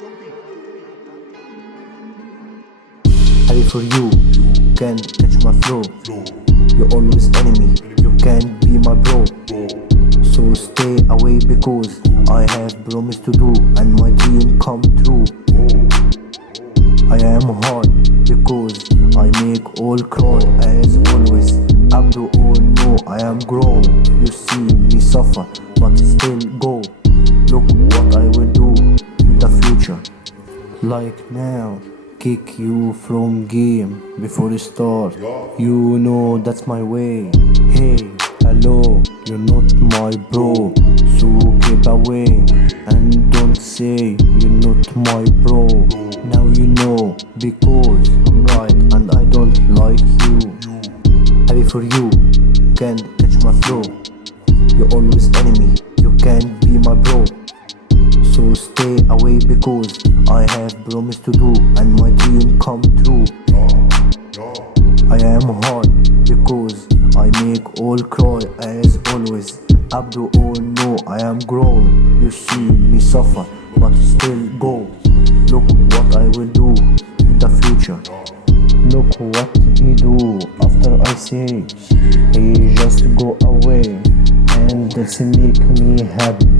Happy for you, can't catch my flow. You're always enemy, you can't be my bro. So stay away because I have promised to do and my dream come true. I am hard because I make all cry as always. Abdo, oh no, I am grown. You see me suffer, but still go. Look what I will do in the future. Like now, kick you from game before you start. You know that's my way. Hey, hello, you're not my bro, so keep away and don't say you're not my bro. Now you know because I'm right and I don't like you. Happy for you, can't catch my flow. You're always enemy, you can't be my bro. So stay away because I have promised to do and my dream come true. I am hard because I make all cry as always. Abdo, oh no, I am grown. You see me suffer, but still go. Look what I will do in the future. Look what he do after I say he just go away, and that's make me happy.